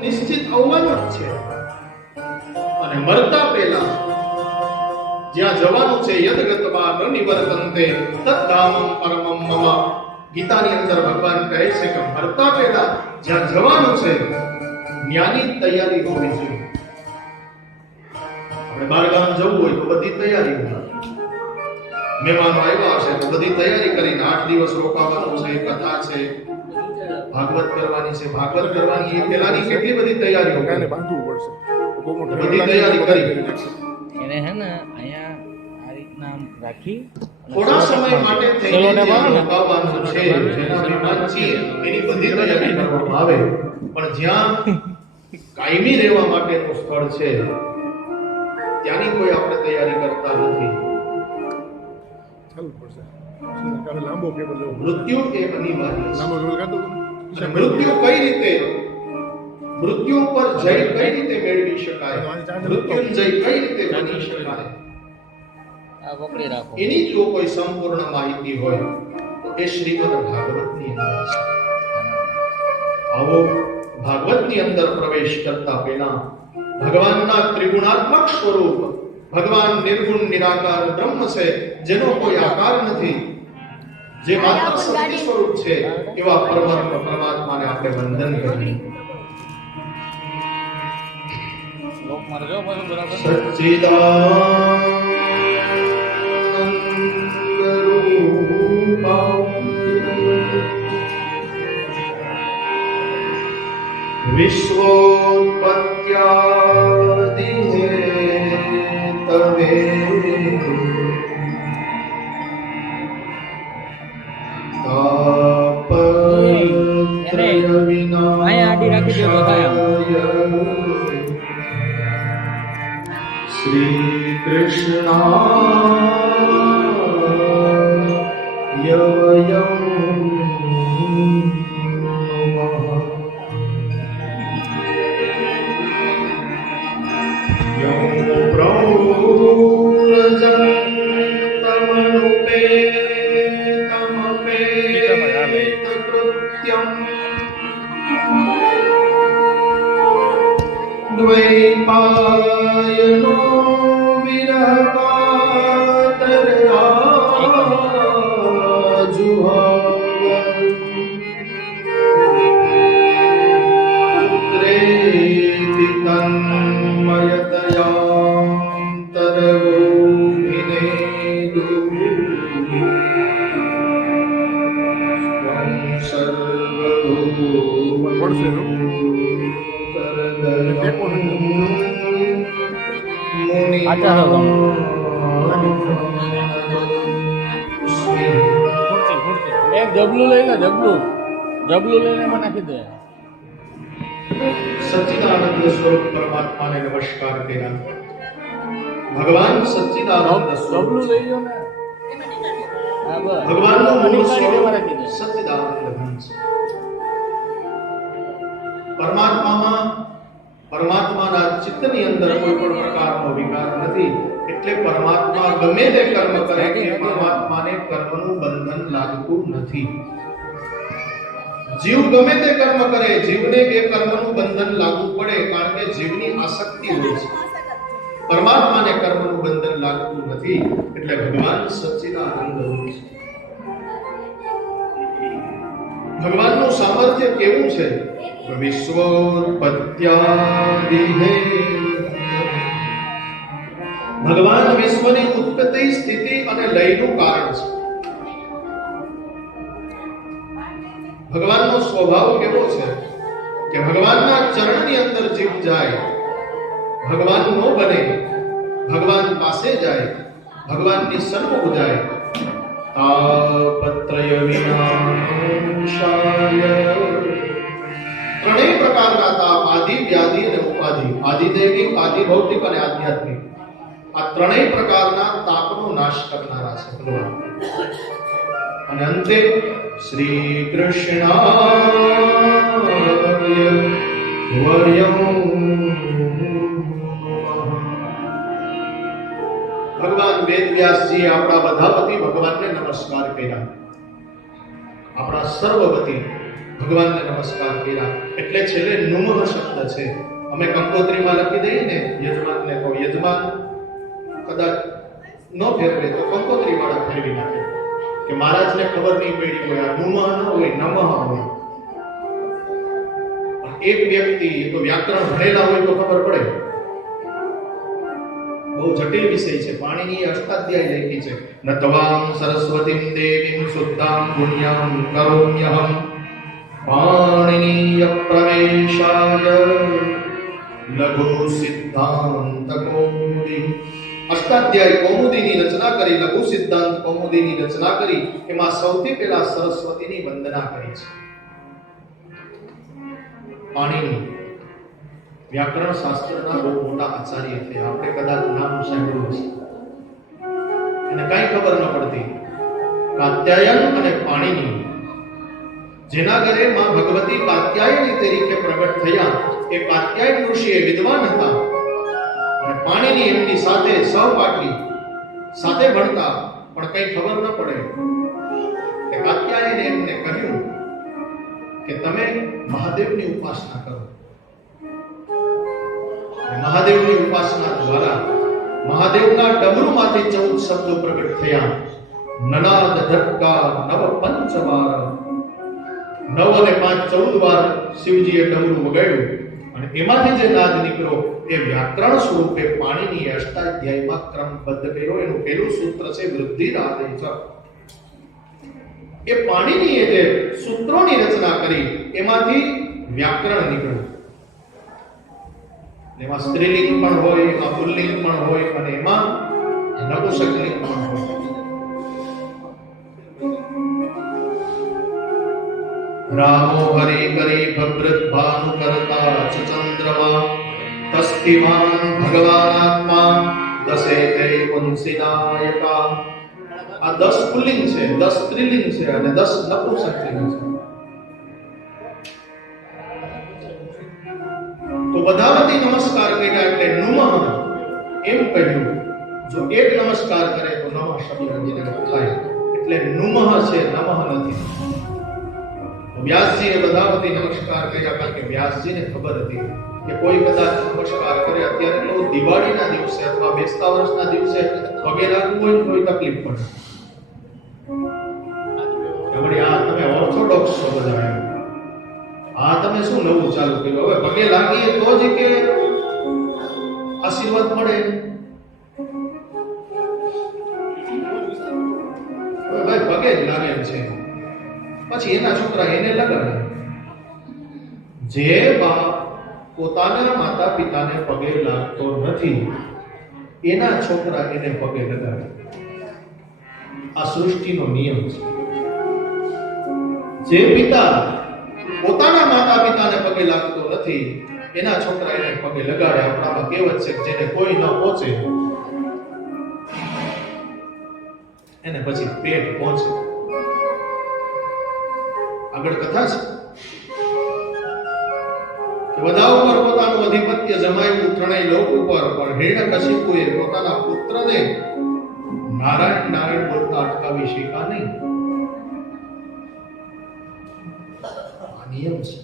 નિશ્ચિત આવવાનું જ છે અને મરતા પહેલા જ્યાં જવાનું છે યદગતવા ન નિવર્તન્તે તદ્ધામં પરમં મમ. ગીતાની અંદર ભગવાન કહે છે કે મરતા પહેલા જ્યાં જવાનું છે જ્ઞાની તૈયારી હોવી જોઈએ. આપણે બહાર ગામ જવું હોય તો બધી તૈયારી હોય. મહેમાનો આવ્યા હશે તો બધી તૈયારી કરીને 8 દિવસ રોકાવાનું છે, કથા છે, ભાગવત કરવાની છે. ભાગવત કરવાની એ પહેલાની કેટલી બધી તૈયારીઓ કાને બાંધવું પડશે. બધી તૈયારી કરી એને હે ને અહીંયા આ રીતના રાખી થોડા સમય માટે થઈને રોકાવાનું છે. જેના મહેમાન છીએ એની બધી તૈયારી કરવામાં આવે. પણ જ્યાં કાયમી રહેવા માટેનું સ્થળ છે ત્યાંની કોઈ આપણે તૈયારી કરતા નથી. મૃત્યુ એ અનિવાર્ય છે. મૃત્યુ કઈ રીતે, મૃત્યુ પર જય કઈ રીતે મેળવી શકાય, મૃત્યુંજય કઈ રીતે બની શકાય, એની જો કોઈ સંપૂર્ણ માહિતી હોય તો એ શ્રીમદ ભાગવતની અંદર છે. આવો ભાગવતની અંદર પ્રવેશ કરતા પહેલા ભગવાનના ત્રિગુણાત્મક સ્વરૂપ, ભગવાન નિર્ગુણ નિરાકાર બ્રહ્મ છે, જેનો કોઈ આકાર નથી, જે માત્ર સત્ય સ્વરૂપ છે, એવા પરમાત્માને આપણે વંદન કરીએ. સચ્ચિદાનંદ રૂપમ વિશ્વોત્પત્યાદિ હેતવે તાપત્રય વિનાશાય શ્રી કૃષ્ણાય વયં દ્વૈપાયનો પુત્રેતિ તન્મયતયાંતરગોહિનેદુ સ્વં સર્વતો જબલું લઈને મને નાખી દે. સચ્ચિદાનંદ સ્વરૂપ પરમાત્માને નમસ્કાર કર્યા. ભગવાન સચ્ચિદાનંદ સ્વરૂપ લઈ લો ને. ભગવાનનું મૂળ સ્વરૂપ સચ્ચિદાનંદ છે. પરમાત્માના ચિત્તની અંદર કોઈ પણ પ્રકારનો વિકાર નથી. એટલે પરમાત્મા ગમે તે કર્મ કરે કે પરમાત્માને કર્મનું બંધન લાગતું નથી. જીવ ગમે તે કર્મ કરે, જીવને એ કર્મનું બંધન લાગુ પડે, કારણ કે જીવની આસક્તિ હોય છે. પરમાત્માને કર્મનું બંધન લાગતું નથી. એટલે ભગવાન સચ્ચિદાનંદ છે. ભગવાનનું સામર્થ્ય કેવું છે? વિશ્વોત્પત્યાદિ ભગવાન વિશ્વની ઉત્પત્તિ, સ્થિતિ અને લયનું કારણ છે. ભગવાનનો સ્વભાવ કેવો છે કે ભગવાનના ચરણની અંદર જીવ જાય, ભગવાન નો બને, ભગવાન પાસે જાય, ભગવાનની સન્મુખ જાય. તાપત્રય વિનાશાય ત્રણેય પ્રકારના તાપ, આદિ, વ્યાધિ અને ઉપાધિ, આદિદૈવિક, આદિભૌતિક અને આધ્યાત્મિક, આ ત્રણેય પ્રકારના તાપનો નાશ કરનારા છે ભગવાન. અને અંતે શ્રી કૃષ્ણાય વયં ભગવાન વેદવ્યાસજી આપણા બધા વતી ભગવાનને નમસ્કાર કર્યા. આપણા સર્વ વતી ભગવાનને નમસ્કાર કર્યા. એટલે છેલ્લે નુમઃ શબ્દ છે. અમે કંકોત્રીમાં લખી દઈએ ને, યજમાનને કહો, યજમાન કદાચ ન ફેરવે તો કંકોત્રી વાળા ફેરવી નાખે કે મહારાજને ખબર નહીં પડી હોય, આ નુમઃ ન હોય, નમઃ હોય. એક વ્યક્તિ તો વ્યાકરણ ભણેલા હોય તો ખબર પડે. બહુ જટિલ વિષય છે. પાણીની અષ્ટાધ્યાય લખી છે. નત્વાં સરસ્વતીમ દેવીમ શુદ્ધાં પુણ્યાં કરોમ્યહં પાણિનીય પ્રવેશાય લઘુ સિદ્ધાંત કૌમુદી. અષ્ટાધ્યાય કૌમુદીની રચના કરી, લઘુ સિદ્ધાંત કૌમુદીની રચના કરી. એમાં સૌથી પહેલા સરસ્વતીની વંદના કરી છે. પાણીની વ્યાકરણ શાસ્ત્રના બહુ મોટા આચાર્ય છે. આપણે કદાચ નામ સાંભળ્યું છે અને કઈ ખબર ન પડતી. કાત્યાયન અને પાણીની, જેના ઘરે માં ભગવતી કાત્યાયની તરીકે પ્રગટ થયા, એ કાત્યાયન ઋષિ એ વિદ્વાન હતા અને પાણીની એમની સાથે સહપાઠી, સાથે ભણતા, પણ કઈ ખબર ન પડે કે કાત્યાયને એમને કહ્યું કે તમે મહાદેવની ઉપાસના કરો. મહાદેવની ઉપાસના દ્વારા મહાદેવના ડમરૂમાંથી 14 શબ્દો પ્રગટ થયા. નનાદ ધટકા નવ પંચવાર, 9 અને 5 14 વાર શિવજીએ ડમરૂ વગાડ્યું અને એમાંથી જે નાદ નીકળ્યો એ વ્યાકરણ સ્વરૂપે પાણીની અષ્ટાધ્યાયમાં ક્રમબદ્ધ કર્યો. એનું પહેલું સૂત્ર છે વૃદ્ધિરાદેશ. એ પાણીની જે સૂત્રોની રચના કરી એમાંથી વ્યાકરણ નીકળ્યું. એમાં સ્ત્રીલિંગ પણ હોય, એમાં પુલ્લિંગ પણ હોય અને એમાં નપુંસકલિંગ પણ હોય. રામો હરિ કરી ભદ્રત ભાનુ કરતા ચંદ્રમા તસ્થિમાન ભગવાનાત્મા દસે તે પુંસિનાયકા. આ 10 પુલ્લિંગ છે, 10 સ્ત્રીલિંગ છે અને 10 નપુંસકલિંગ છે. તો બધાવતી નમસ્કાર કર્યા એટલે નુમઃ એમ કહ્યું. જો એક નમસ્કાર કરે તો નમઃ શબ્દ થાય. એટલે નુમઃ છે, નમઃ નથી. વ્યાસજીએ બધાવતી નમસ્કાર કર્યા કારણ કે વ્યાસજીને ખબર હતી કે કોઈ કદાચ નમસ્કાર કરે, અત્યારે લોકો દિવાળીના દિવસે અથવા બેસતા વર્ષના દિવસે પગે લાગવું હોય તો કોઈ તકલીફ પડે. હવે આ તમે ઓર્થોડોક્સ છો બધા, આ તમે શું નવું ચાલુ કર્યું? હવે પગે લાગીએ તો જ કે આશીર્વાદ મળે. હવે ભાઈ પગે જ લાગે છે, પછી એના છોકરા એને લગાડે. જે બાપ પોતાના માતા પિતાને પગે લાગતો નથી એના છોકરા એને પગે લગાડે. આ સૃષ્ટિનો નિયમ છે. જે પિતા પોતાના માતા પિતાને પગે લાગતો નથી એના છોકરા એને પગે લગાડે. આપણામાં કહેવત છે કે જેને કોઈ ન પહોંચે એને પછી પેટ પહોંચે. આગળ કથા છે કે બધા ઉપર પોતાનું અધિપત્ય જમાવ્યું, ત્રણેય લોક ઉપર. પણ હિરણ્યકશિપુએ પોતાના પુત્રને નારાયણ નારાયણ બોલતા અટકાવી શક્યા નહીં. નિયમ છે.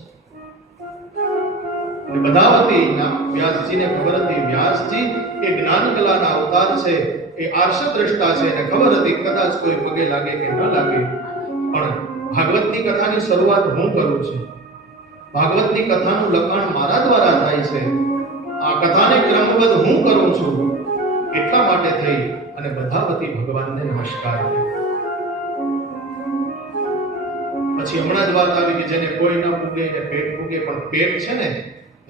અને બધાવતી વ્યાસજીને ખબર હતી, વ્યાસજી એ જ્ઞાન કલાના અવતાર છે, એ આર્ષ દ્રષ્ટા છે, એને ખબર હતી કદાચ કોઈ પગે લાગે કે ન લાગે. પણ ભાગવતની કથાની શરૂઆત હું કરું છું, ભાગવતની કથાનું લખાણ મારા દ્વારા થાય છે, આ કથાને ક્રમબદ્ધ હું કરું છું, એટલા માટે થઈ અને બધાવતી ભગવાનને નમસ્કાર કર્યો. પછી હમણાં જ વાત આવી કે જેને કોઈ ન પૂગે એને પેટ પૂગે. પણ પેટ છે ને,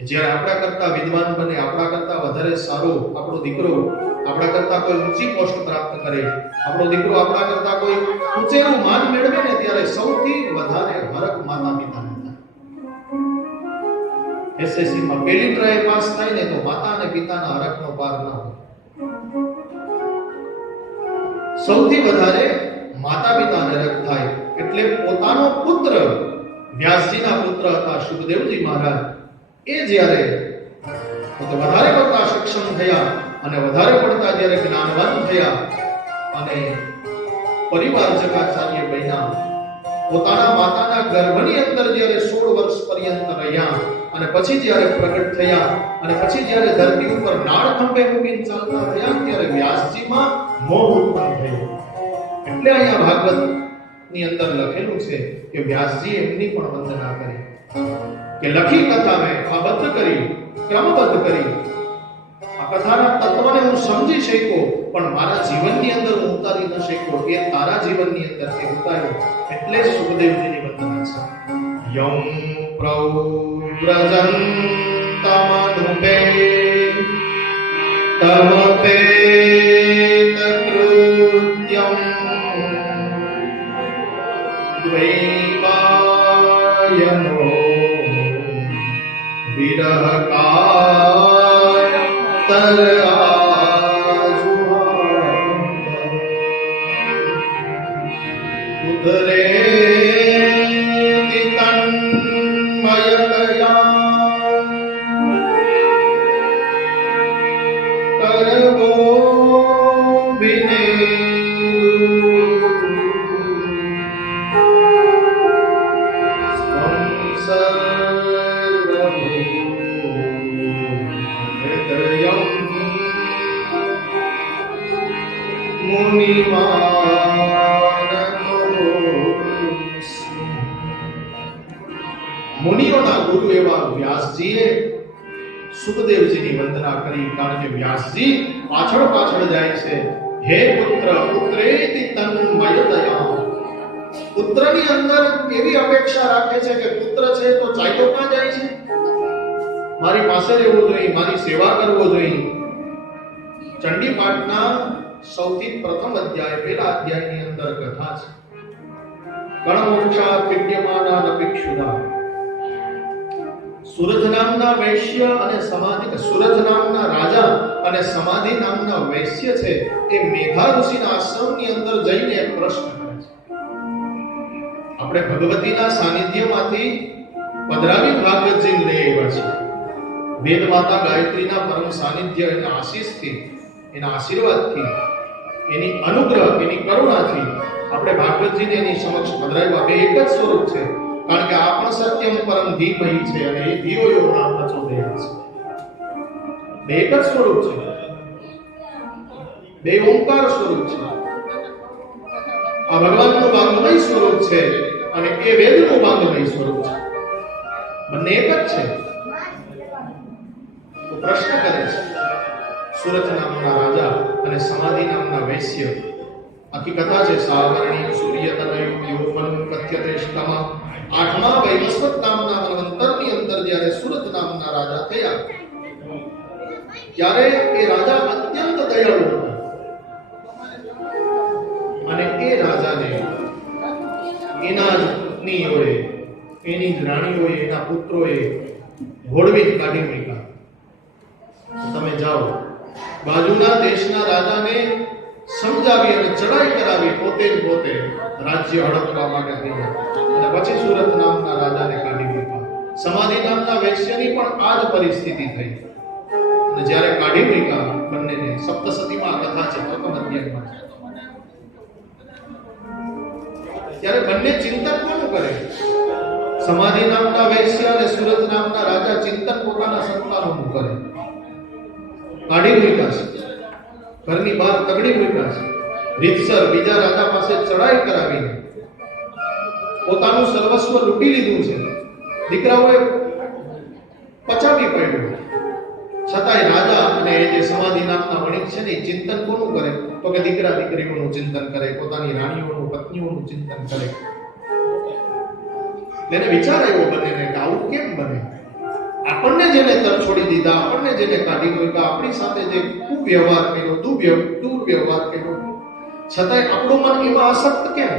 જ્યારે આપણા કરતા વિદ્વાન બને, આપણા કરતા વધારે સારો આપણો દીકરો, આપણા કરતા કોઈ ઊંચી પોસ્ટ પ્રાપ્ત કરે, આપણો દીકરો આપણા કરતા કોઈ ઊંચેનું માન મેળવે ને, ત્યારે સૌથી વધારે હરખ માતા પિતાને થાય. એસએસસી માં પહેલી ટ્રાય પાસ થાય ને તો માતા અને પિતાના હરખનો પાર ન હોય. સૌથી વધારે માતા પિતાને હરખ થાય. એટલે પોતાનો પુત્ર, વ્યાસજીના પુત્ર હતા શુકદેવજી મહારાજ, એ જ્યારે વધારે પડતા સક્ષમ થયા અને વધારે પડતા જ્યારે જ્ઞાનવાન થયા અને પરિવાર જગાચાર્ય બન્યા, પોતાના માતાના ગર્ભની અંદર જ્યારે 16 વર્ષ પર્યંત રહ્યા અને પછી જ્યારે પ્રગટ થયા અને પછી જ્યારે ધરતી ઉપર નાળ ખંભે મૂકીને ચાલતા થયા ત્યારે વ્યાસજીમાં મોહ ઉત્પન્ન થયો. એટલે અહીંયા ભાગવત ની અંદર લખેલું છે કે વ્યાસજી એમની પણ વંદના કરી કે લખી કથા મેં આબદ્ધ કરી, ક્રમબદ્ધ કરી. આ કથાના તત્વને હું સમજી શક્યો પણ મારા જીવનની અંદર હું ઉતારી ન શક્યો. એ તારા જીવનની અંદર તે ઉતાર્યો. એટલે સુખદેવજીની વંદના છે. યમ પ્રવ્રજંતમનુપે તમપે તકૃત્યમ દ્વૈપાયનો વિરહકાય તરાજુહાય ઉદરે તન્મયતયા કરવો વિને મુનિઓના ગુરુ એવા વ્યાસજીએ સુખદેવજીની વંદના કરી. કારણ કે વ્યાસજી પાછળ પાછળ જાય છે. હે પુત્ર, પુત્રેતિ તન્મયતયા. પુત્રની અંદર એવી અપેક્ષા રાખે છે કે પુત્ર છે તો ચાલ્યો ક્યાં જાય છે? મારી પાસે રહેવું જોઈએ, મારી સેવા કરવો જોઈએ. ચંડી પાઠના સૌથી પ્રથમ અધ્યાય, પહેલા અધ્યાયની અંદર કથા છે. ગણમોક્ષા વિદ્યમાના નપિક્ષુદા. સુરજ નામના વૈશ્ય અને સમાધિ, સુરજ નામના રાજા અને સમાધિ નામના વૈશ્ય છે એ મેઘા ઋષિના આશ્રમની અંદર જઈને એક પ્રશ્ન કરે છે. આપણે ભગવતીના સાનિધ્યમાંથી પધરાવી ભાગવતજીને લઈ આવ્યા છે. વેદ માતા ગાયત્રીના પરમ સાનિધ્ય એના આશીષથી, એના આશીર્વાદથી, એની અનુગ્રહ, એની કરુણાથી આપણે ભાગવતજીને એની સમક્ષ પધરાવ્યા. બે એક જ સ્વરૂપ છે. કારણ કે આ પણ સત્યમ પરમ ધીમહિ છે અને એ ધીરો યો નામ પ્રચોદયાત છે. બે એક જ સ્વરૂપ છે. બે ઓંકાર સ્વરૂપ છે. આ ભગવાનનું વાંગમય સ્વરૂપ છે અને એ વેદનું વાંગમય સ્વરૂપ છે. બંને એક જ છે. તો પ્રશ્ન કરે છે સુરત નામના રાજા અને સમાધિ નામના વૈશ્ય. આખી કથા છે. સાવરણી સૂર્યતનય યોપન કથ્યતે સ્તમા. 8મા વૈવસ્વત નામના મન્વંતરની અંદર જ્યારે સુરત નામના રાજા થયા ત્યારે એ રાજા અત્યંત દયાળુ હતા અને એ રાજાને એના જ પત્નીઓએ, એની જ રાણીઓએ, એના પુત્રોએ ઘોડવી કાઢી મૂક્યા. તમે જાઓ, બાજુના દેશના રાજાને સમજાવી અને ચડાઈ કરાવી, પોતે રાજ્ય હડપવા માટે થયા અને પછી સુરત નામના રાજાને કાઢી મૂક્યા. સમાધિ નામના વૈશ્યની પણ આ જ પરિસ્થિતિ થઈ અને જ્યારે કાઢી મૂક્યા બંનેને, સપ્તસતીમાં કથા છે, પ્રથમ અધ્યાયમાં, ત્યારે બંને ચિંતન કોનું કરે? સમાધિ નામના વૈશ્ય અને સુરત નામના રાજા ચિંતન પોતાના સંતાનોનું કરે. કાઢી મૂક્યા છે, ઘરની બહાર તગડી મૂક્યા છે, રીતસર બીજા રાજા પાસે ચડાઈ કરાવીને પોતાનું સર્વસ્વ લૂંટી લીધું છે. દીકરાઓએ પચાવી પડ્યું. છતાંય રાજા અને એ જે સમાધિ નામના વણિક છે ને, ચિંતન કોનું કરે? તો કે દીકરા દીકરીઓનું ચિંતન કરે, પોતાની રાણીઓનું, પત્નીઓનું ચિંતન કરે. તેને વિચાર આવ્યો બંનેને કે આવું કેમ બને? આપણને જેને તર છોડી દીધા, આપણને જેને કાઢી મૂક્યા, આપણી સાથે જે કુવ્યવહાર કર્યો, દુર્વ્યવહાર કર્યો, છતાંય આપણું મન એમાં આસક્ત કેમ?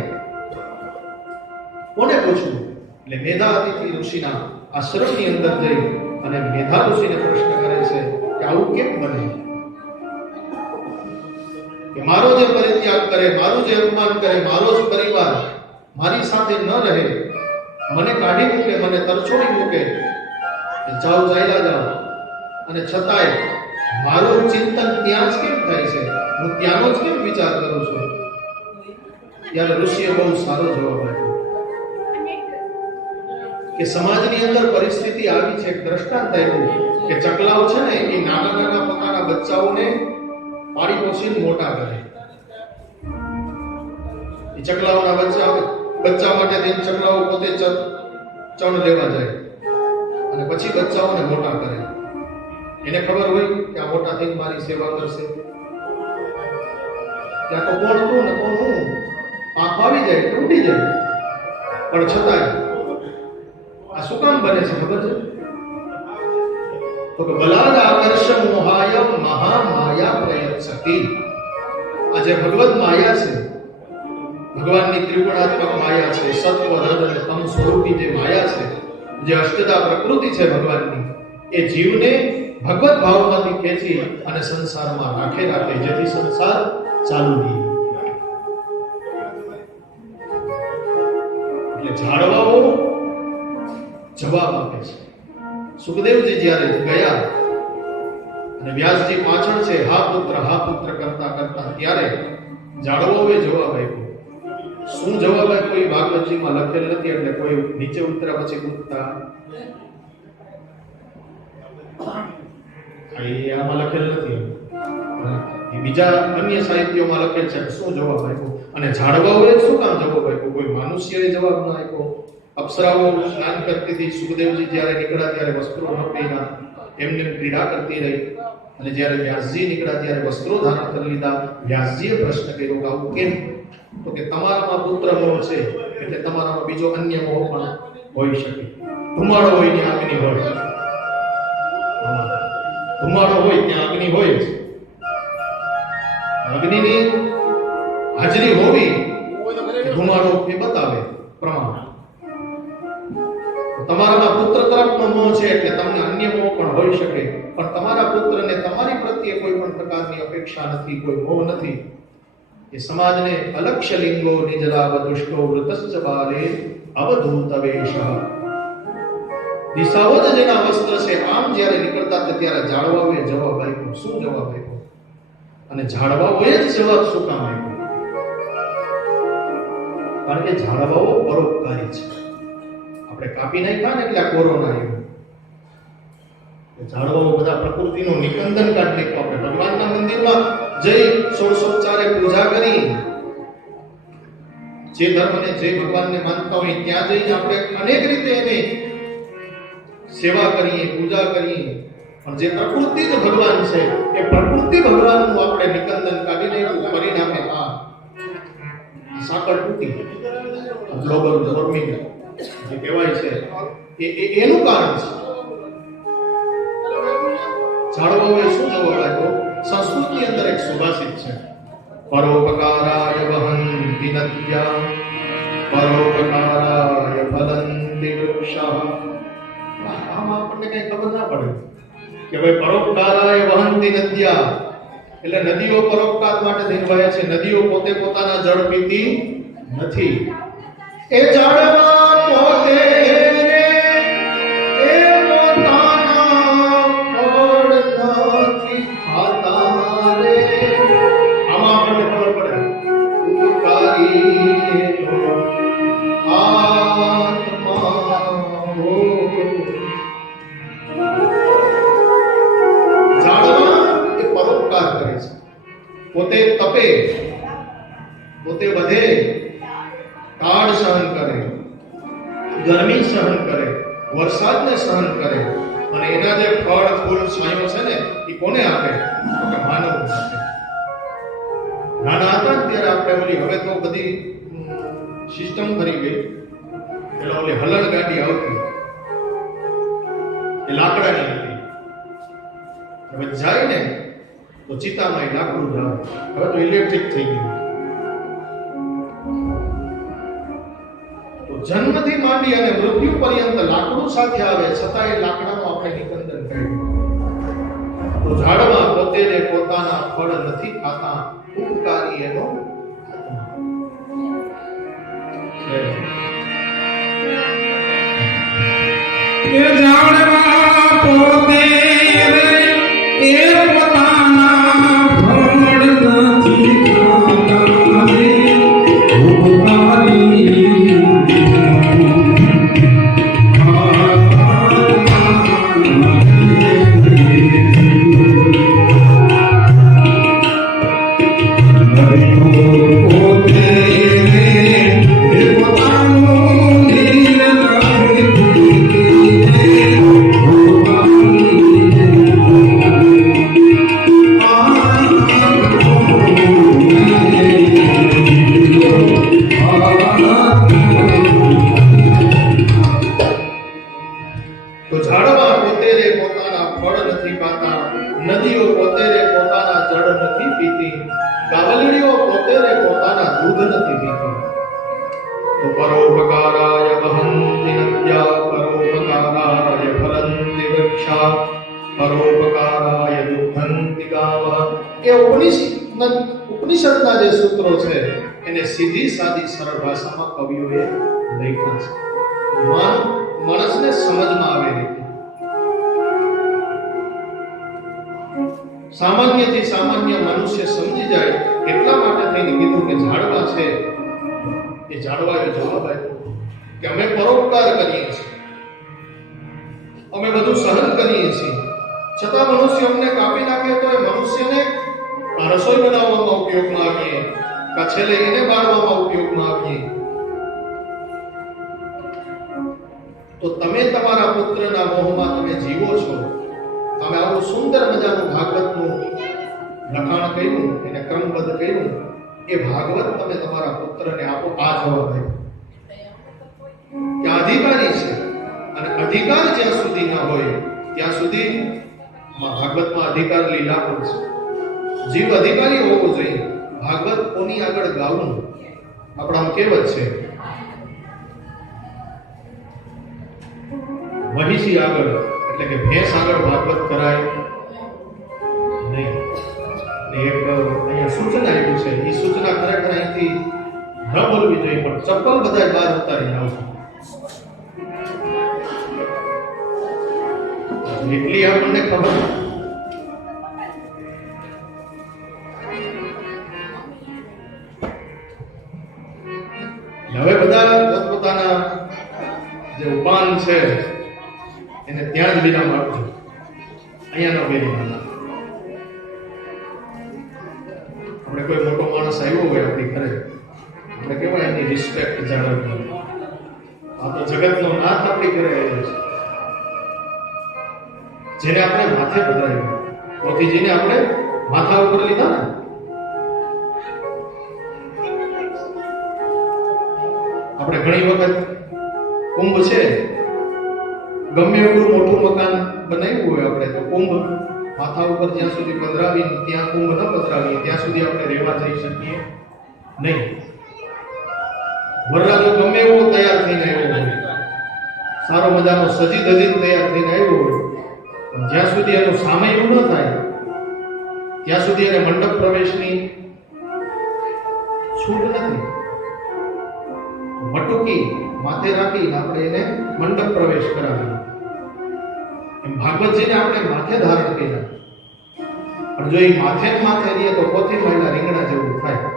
કોને પૂછવું? એટલે મેધા અતિથિ ઋષિના આશ્રમની અંદર જઈ અને મેધા ઋષિને પ્રશ્ન કરે છે કે આવું કેમ બને કે મારો જે પરિત્યાગ કરે, મારું જે અપમાન કરે, મારો જ પરિવાર મારી સાથે ન રહે, મને કાઢી મૂકે, મને તરછોડી મૂકે, જાઓ ચાલ્યા જાઓ, અને છતાંય મારું ચિંતન ત્યાં જ કેમ થાય છે? હું ત્યાંનો જ કેમ વિચાર કરું છું? ત્યારે ઋષિએ બહુ સારો જવાબ આપ્યો. કે સમાજની અંદર પરિસ્થિતિ આવી છે. એક દ્રષ્ટાંત આપ્યું કે ચકલાઓ છે ને એ નાના નાના પોતાના બચ્ચાઓને પાળી પોષીને મોટા કરે. એ ચકલાઓના બચ્ચા માટે થઈને ચકલાઓ પોતે ચણ લેવા જાય અને પછી બચ્ચાઓને મોટા કરે. એને ખબર હોય કે આ મોટા થઈને મારી સેવા કરશે. ત્યાં તો કોણ હતું ને કોણ હું આંખ આવી જાય એટલે ઉડી જાય. પણ છતાંય આ શું કામ બને છે ખબર છે? તો કે બલાદ આકર્ષ મોહાય મહામાયા પ્રયત્સતિ. આ જે ભગવદ માયા છે, ભગવાનની ત્રિગુણાત્મક માયા છે, સત્વ રજ અને તમ સ્વરૂપી જે માયા છે, જે અષ્ટદા પ્રકૃતિ છે ભગવાનની, એ જીવને ભગવત ભાવમાંથી ખેંચી અને સંસારમાં રાખે જેથી સંસાર ચાલુ રહે. એટલે ઝાડવાઓ જવાબ આપે છે. સુખદેવજી જ્યારે ગયા અને વ્યાસજી પાછળ છે, હા પુત્ર કરતા કરતા, ત્યારે ઝાડવાઓએ જવાબ આપ્યો. શું જવાબ આપ્યો એ ભાગવતજીમાં લખેલ નથી, એટલે કોઈ નીચે ઉતર્યા પછી પૂછતા આમાં લખેલ નથી. એ બીજા અન્ય સાહિત્યોમાં લખેલ છે શું જવાબ આપ્યો. અને ઝાડવાઓએ શું કામ જવાબ આપ્યો? કોઈ મનુષ્યએ જવાબ ન આપ્યો. અપ્સરાઓ સ્નાન કરતી હતી, સુખદેવજી જ્યારે નીકળ્યા ત્યારે વસ્ત્રો ન પહેર્યા, એમને ક્રીડા કરતી રહી. અને જ્યારે વ્યાસજી નીકળ્યા ત્યારે વસ્ત્રો ધારણ કરી લીધા. વ્યાસજીએ પ્રશ્ન કર્યો કે આવું કેમ? તો કે તમારામાં પુત્ર મોહ છે એટલે તમારામાં બીજો અન્ય મોહ પણ હોઈ શકે. ધુમાડો હોય ત્યાં અગ્નિ હોય, ધુમાડો હોય ત્યાં અગ્નિ હોય જ. અગ્નિની હાજરી હોવી ધુમાડો એ બતાવે પ્રમાણ. તમારામાં પુત્ર તરફનો મોહ છે એટલે તમને અન્ય મોહ પણ હોઈ શકે, પણ તમારા પુત્રને તમારી પ્રત્યે કોઈ પણ પ્રકારની અપેક્ષા નથી, કોઈ મોહ નથી. એ સમાજને અલક્ષ્ય લિંગો નિજલા વદુષ્ટો વૃતસ્ચ બાલે અવધૂત વેશ. દિશાઓ જ જેના વસ્ત્ર છે. આમ જ્યારે નીકળતા હતા ત્યારે ઝાડવાઓએ જવાબ આપ્યો. શું જવાબ આપ્યો? અને ઝાડવાઓએ જ જવાબ શું કામ આપ્યો? કારણ કે ઝાડવાઓ પરોપકારી છે. આપણે કાપી નાખ્યા ને એટલે આ કોરોના આવ્યો. ઝાડવાઓ બધા પ્રકૃતિનું નિકંદન કાઢી નાખ્યું. આપણે ભગવાનના મંદિરમાં જઈ ષોડશોપચારે પૂજા કરી, જે ધર્મને જે ભગવાનને માનતા હોય ત્યાં જઈને આપણે અનેક રીતે એને સેવા કરીએ, પૂજા કરીએ. પણ જે પ્રકૃતિ જ ભગવાન છે એ પ્રકૃતિ ભગવાનનું આપણે નિકંદન કાઢી નાખ્યું. પરિણામે આ સાંકળ તૂટી, ગ્લોબલ વોર્મિંગ જે કહેવાય છે એનું કારણ છે. ઝાડવાઓએ શું જવાબ આપ્યો? સંસ્કૃતની અંદર એક સુભાષિત છે, પરોપકારાય વહંતિ નદ્યા પરોપકારાય ફલંતિ વૃક્ષા. આમાં આપણને કઈ ખબર ના પડે કે ભાઈ પરોપકારાય વહંતિ નદ્યા એટલે નદીઓ પરોપકાર માટે થઈ વહે છે. નદીઓ પોતે પોતાના જળ પીતી નથી. એ ઝાડવા પોતે પોતે તપે, પોતે વધે, કાળ સહન કરે, ગરમી સહન કરે, વરસાદને સહન કરે, અને એના જે ફળ ફૂલ છાંયો છે ને એ કોને આપે? તો કે માનવ આપે. નાના હતા ત્યારે આપણે ઓલી, હવે તો બધી સિસ્ટમ કરી ગઈ, એટલે ઓલી હલણ ગાડી આવતી એ લાકડાની હતી. હવે જાય ને તો ચિતામાં લાકડું જ આવે. હવે તો ઇલેક્ટ્રિક થઈ ગયું. તો જન્મથી માંડી અને મૃત્યુ પર્યંત લાકડું સાથે આવે, છતાં એ લાકડાનું આપણે નિકંદન કરીએ. તો ઝાડમાં પોતે ને પોતાના ફળ નથી ખાતા, ઉપકારી એનો એ ઝાડમાં પોતે એ પોતાના ફળ નથી ખાતા રે, ઉપકારી નદીઓ પોતે રે પોતાના જળ નથી પીતી, ગાવલડીઓ પોતે રે પોતાના દૂધ નથી પીતી. તો પરોપકારાય વહંતિ નદ્યા, પરોપકારાય ફલંતિ વૃક્ષા, પરોપકારાય દુગ્ધંતિ ગાવઃ. એ ઉપનિષદના જે સૂત્રો છે એને સીધી સાદી સરળ ભાષામાં કવિઓએ લખ્યા છે. માણસને સમજમાં આવે રીતે સામાન્યથી સામાન્ય મનુષ્ય સમજી જાય એટલા માટે થઈને કીધું કે ઝાડવા છે એ ઝાડવાએ જવાબ આપ્યો કે અમે પરોપકાર કરીએ છીએ, અમે બધું સહન કરીએ છીએ, છતાં મનુષ્ય અમને કાપી નાખે તો એ મનુષ્યને રસોઈ બનાવવામાં ઉપયોગમાં આવીએ, કા છેલ્લે એને બાળવામાં ઉપયોગમાં આવીએ. તો તમે તમારા પુત્રના મોહમાં તમે જીવો છો. તમે આવું સુંદર મજાનું ભાગવતનું લખાણ કર્યું, એને ક્રમબદ્ધ કર્યું, એ ભાગવત તમે તમારા પુત્રને આપો. આ જવાબ આપ્યો કે અધિકારી છે, અને અધિકાર જ્યાં સુધી ન હોય ત્યાં સુધી ભાગવતમાં અધિકાર લીલા પણ છે. જીવ અધિકારી હોવો જોઈએ. ભાગવત કોની આગળ ગાવું? આપણામાં કહેવત છે મહિષી આગળ, એટલે કે ભેંસ આગળ ભાગવત કરાય નહીં. એક અહીંયા સૂચના આપ્યું છે, એ સૂચના ખરેખર અહીંથી ન બોલવી જોઈએ, પણ ચપ્પલ બધા બહાર ઉતારી આવશે એટલી આપણને ખબર. હવે બધા પોતપોતાના જે ઉપાન છે એને ત્યાં જ વિરામ આપજો, અહીંયા ન વિરામ. આપણે કોઈ મોટો માણસ આવ્યો હોય આપણી ઘરે, આપણે કેવાય એની રિસ્પેક્ટ જાળવવી. આ તો જગતનો નાથ આપણી ઘરે આવ્યો છે, જેને આપણે માથે પધરાવ્યું, મોતીજીને આપણે માથા ઉપર લીધા ને. આપણે ઘણી વખત કુંભ છે, ગમે એટલું મોટું મકાન બનાવ્યું હોય આપણે, તો કુંભ માથા ઉપર જ્યાં સુધી પધરાવી ત્યાં કુંભ ન પધરાવીએ ત્યાં સુધી આપણે રહેવા જઈ શકીએ નહીં. વરરાજો ગમે એવો તૈયાર થઈને આવ્યો હોય, સારો મજાનો સજી ધજીને તૈયાર થઈને આવ્યો હોય, પણ જ્યાં સુધી એનું સામયિક ન થાય ત્યાં સુધી એને મંડપ પ્રવેશની છૂટ નથી. મટુકી માથે રાખીને આપણે એને મંડપ પ્રવેશ કરાવીએ. એમ ભાગવતજીને આપણે માથે ધારણ કર્યા, પણ જો એ માથે જ માથે રહીએ તો પોથી મહિલા રીંગણા જેવું થાય.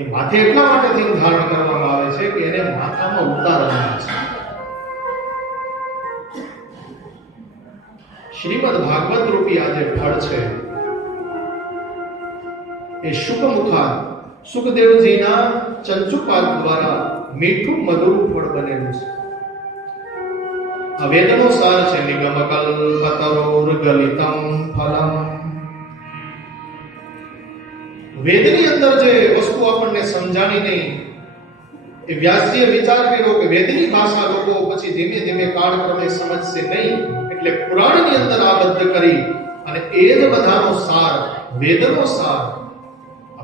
એ માથે એટલા માટે ધારણ કરવામાં આવે છે કે એને માથામાં ઉતારવામાં છે. શ્રીમદ ભાગવત રૂપી આ જે ફળ છે એ શુકમુખા સુખદેવજીના ચંચુપાદ દ્વારા મીઠું મધુર ફળ બનેલું છે. આ વેદનો સાર છે. નિગમ કલ્પતરોર ગલિતમ ફલમ. વેદની અંદર જે વસ્તુ આપણને સમજાણી નહીં, એ વ્યાસજીએ વિચાર કર્યો કે વેદની ભાષા લોકો પછી ધીમે ધીમે કાળક્રમે સમજશે નહીં, એટલે પુરાણની અંદર આબદ્ધ કરી અને એ જ બધાનો સાર, વેદનો સાર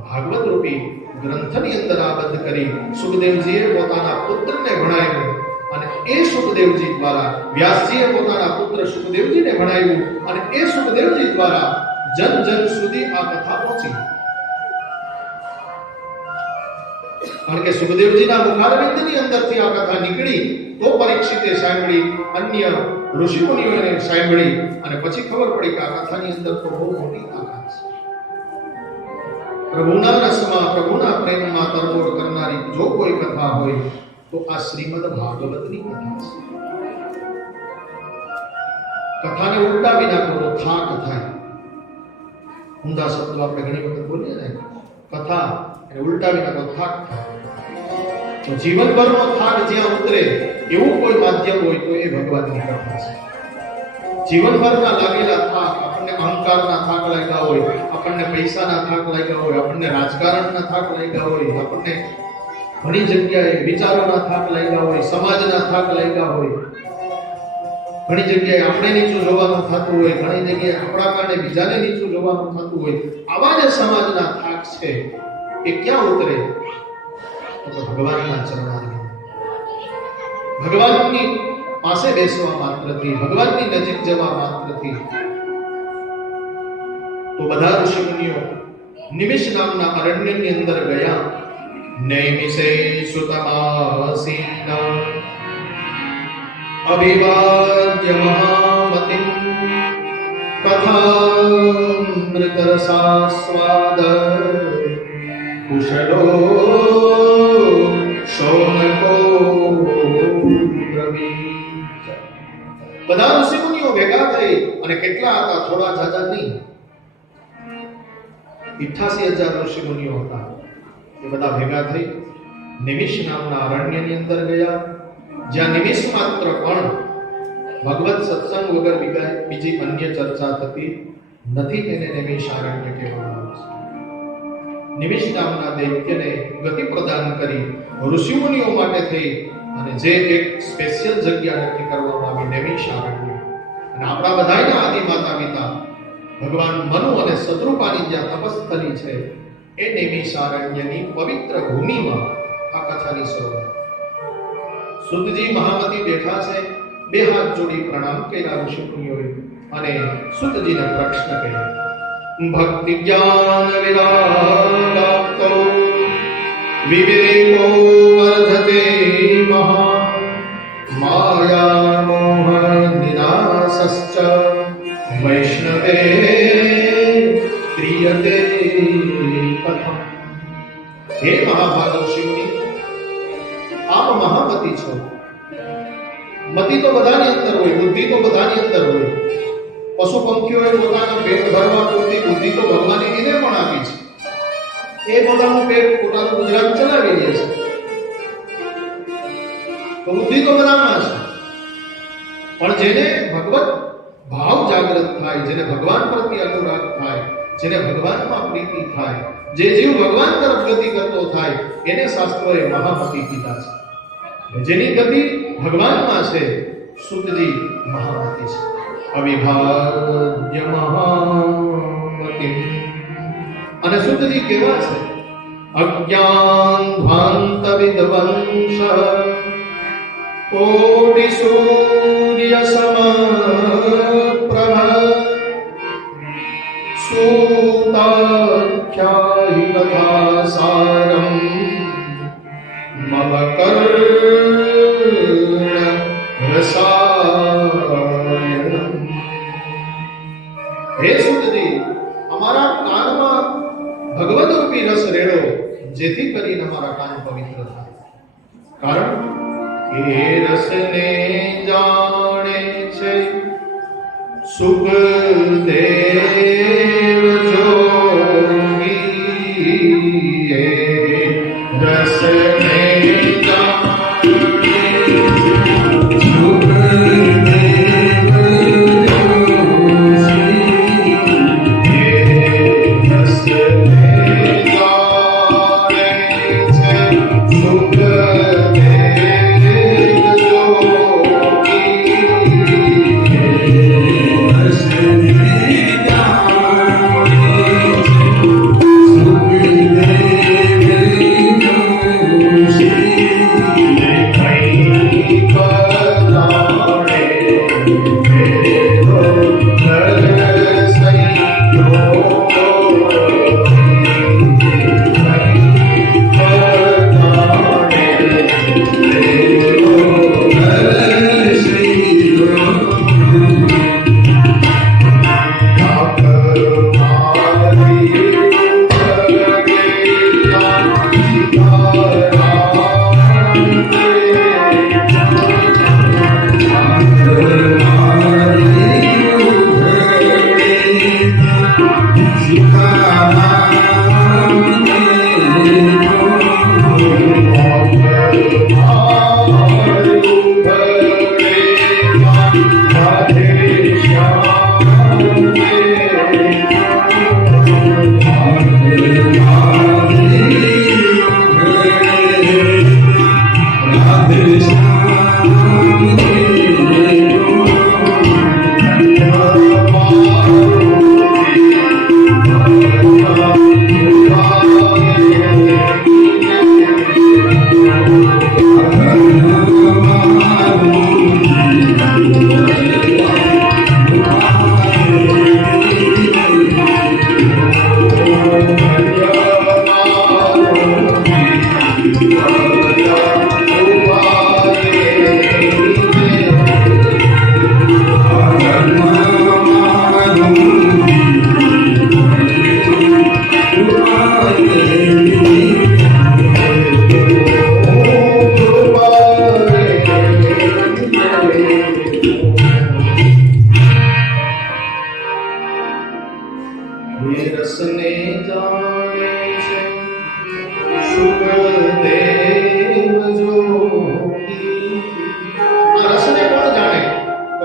ભાગવત રૂપી ગ્રંથની અંદર આબદ્ધ કરી સુખદેવજીએ પોતાના પુત્રને ભણાવ્યું, અને એ સુખદેવજી દ્વારા વ્યાસજીએ પોતાના પુત્ર સુખદેવજીને ભણાવ્યું, અને એ સુખદેવજી દ્વારા જન જન સુધી આ કથા પહોંચી. કારણ કે સુખદેવજીના મુખારવિંદની અંદરથી આ કથા નીકળી તો પરીક્ષિતે સાંભળી, અન્ય ઋષિ મુનિઓએ સાંભળી, અને પછી ખબર પડી કે આ કથાની અંદર તો બહુ મોટી તાકાત છે. પ્રભુના રસમાં, પ્રભુના પ્રેમમાં તરબોળ કરનારી જો કોઈ કથા હોય તો આ શ્રીમદ ભાગવતની કથા છે. કથાને ઉલટાવી નાખો તો થાક થાય. ઊંધા શબ્દો આપણે ઘણી વખત બોલીએ ને, કથા એને ઉલટાવી નાખો થાક થાય. તો જીવનભરનો થાક જ્યાં ઉતરે એવું કોઈ માધ્યમ હોય તો એ ભગવાનની કથા છે. જીવનભરના લાગેલા થાક, આપણને અહંકારના થાક લાગ્યા હોય, આપણને પૈસાના થાક લાગ્યા હોય, આપણને રાજકારણના થાક લાગ્યા હોય, આપણને ઘણી જગ્યાએ વિચારોના થાક લાગ્યા હોય, સમાજના થાક લાગ્યા હોય, ઘણી જગ્યાએ આપણે નીચું જોવાનું થતું હોય, ઘણી જગ્યાએ આપણા કારણે બીજાને નીચું જોવાનું થતું હોય. આવા જે સમાજના થાક છે એ ક્યાં ઉતરે? તો ભગવાનના ચરણારવિંદ, ભગવાનની પાસે બેસવા માત્રથી, ભગવાનની નજીક જવા માત્રથી. તો બધા ઋષિ મુનિઓ નિમિષ નામના અરણ્યની અંદર ગયા. નૈમિષે સુતમાસીન અભિવાદ્ય મહામતિં કથામૃતરસાસ્વાદ કુશલો શૌનકો બ્રવીત. બધા ઋષિમુનિઓ ભેગા થઈ અને કેટલા હતા? થોડા જાજા નહીં, 88,000 ઋષિમુનિઓ હતા. એ બધા ભેગા થઈ નિમિષ નામના અરણ્યની અંદર ગયા, જ્યાં નિમિષ માત્ર પણ ભગવત સત્સંગ વગર બીજી અન્ય ચર્ચા થતી નથી. તેને નિમિષારણ્ય કહેવામાં આવે છે. નિમિષ નામના દૈત્યને ગતિ પ્રદાન કરી ઋષિમુનિઓ માટે થઈ અને જે એક સ્પેશિયલ જગ્યા નક્કી કરવામાં આવી, નિમિષારણ્ય. અને આપણા બધાના આદિ માતા પિતા ભગવાન મનુ અને સદ્રુપાની જ્યાં તપસ્થલી છે એ નિમિષારણ્યની પવિત્ર ભૂમિમાં આ કથાની શરૂઆત. સુતજી મહામતી બેઠા છે, બે હાથ જોડી પ્રણામ કર્યા ઋષિમુનિઓએ અને સુતજીને પ્રશ્ન કર્યો. ભક્તિ જ્ઞાન વિરાગાપ્તો વિવેકો વર્ધતે મહાન માયા મોહ નિનાશશ્ચ વૈષ્ણવે પ્રિયતે કથમ. હે મહાભાગ ઋષિમુનિ, આપ મહામતી છો. મતિ તો બધાની અંદર હોય, બુદ્ધિ તો બધાની અંદર હોય. પશુ પંખીઓએ પોતાના પેટ ભરવા પૂરતી બુદ્ધિ તો ભગવાને એને પણ આપી છે. એ પોતાનું પેટ, પોતાનું ગુજરાન ચલાવી લે છે. તો બુદ્ધિ તો બધામાં છે. પણ જેને ભગવત ભાવ જાગૃત થાય, જેને ભગવાન પ્રત્યે અનુરાગ થાય, જેને ભગવાનમાં પ્રીતિ થાય, જે જીવ ભગવાન તરફ ગતિ કરતો થાય, એને શાસ્ત્રોએ મહામતી કીધા છે. જેની ગતિ ભગવાનમાં છે, સુતજી મહામતી છે. અવિભાજ્ય મહામતી. અને સુતજી કેવા છે? અજ્ઞાન ભાંત વિદ્વંસ કોટિ સૂર્ય સમપ્રભ સૂતાખ્યાહિ કથા સારમ મમ કર્ણ રસાયણમ. હે સુતજી, અમારા કાનમાં ભગવદ રૂપી રસ રેડો, જેથી કરીને અમારા કાન પવિત્ર થાય. કારણ એ રસને જાણે છે સુખદેવ જોગી. એ રસને Hare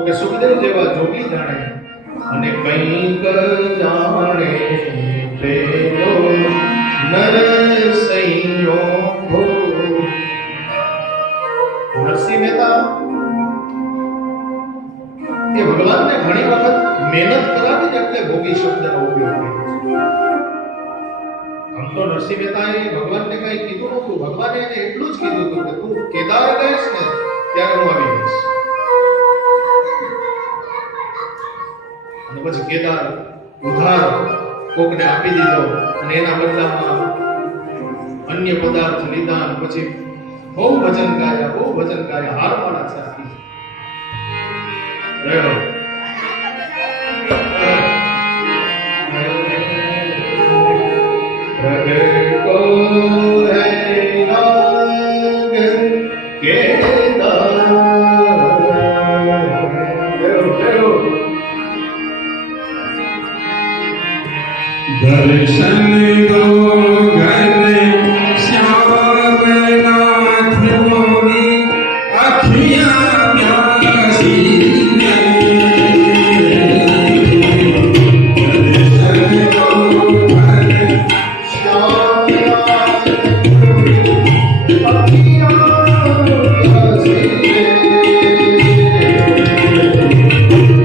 તો કે સુખદેવ જેવા જોગી જાણે અને કંઈક જાણે પેલો નરસૈયો હો. નરસિંહ મહેતા એ ભગવાનને ઘણી વખત મહેનત કરાવી જ એટલે ભોગી શબ્દનો ઉપયોગ કર્યો છે. આમ તો નરસિંહ મહેતાએ ભગવાનને કઈ કીધું નહોતું. ભગવાને એને એટલું જ કીધું હતું કે તું કેદાર ગઈશ ને ત્યારે હું આવી જઈશ. અને પછી કેદાર ઉધાર કોકને આપી દીધો અને એના બદલામાં અન્ય પદાર્થ લીધા અને પછી બહુ ભજન ગાયા હારવાળા સાથી રહ્યો. પ્રગટો હૈ નાગ કેદાર. દર્શન દો ઘર શ્યામનાથ મોની અખિયા પ્યાસી ને. દર્શન દો ઘર શ્યામનાથ અખિયા પ્યાસી ને.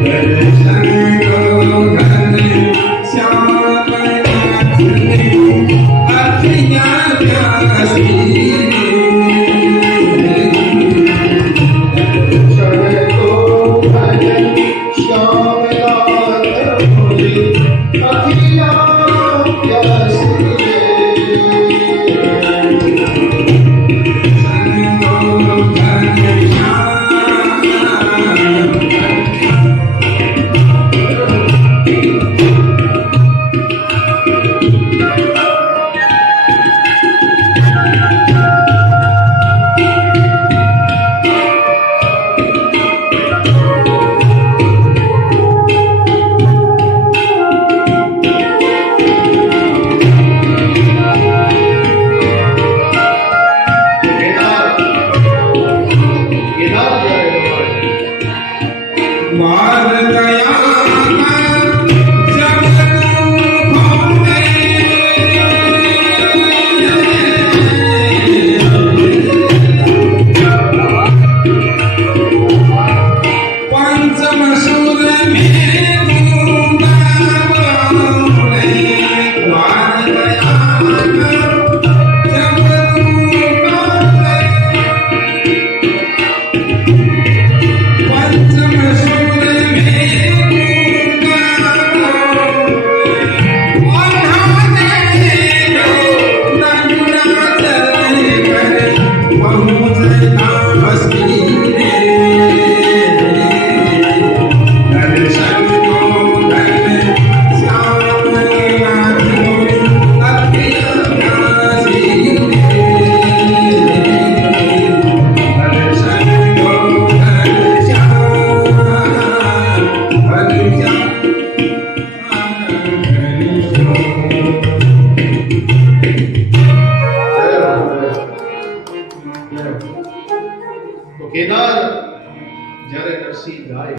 દર્શન દો ઘર શ્યામનાથ મોની અખિયા પ્યાસી ને. માર ગયામાં જગનું ખોમે. પંચમ સુર મેં ગુંદાવને. માર ગયામાં જગનું ખોમે. પંચમ સુર તો કેદાર જ્યારે નરસિંહ ગાય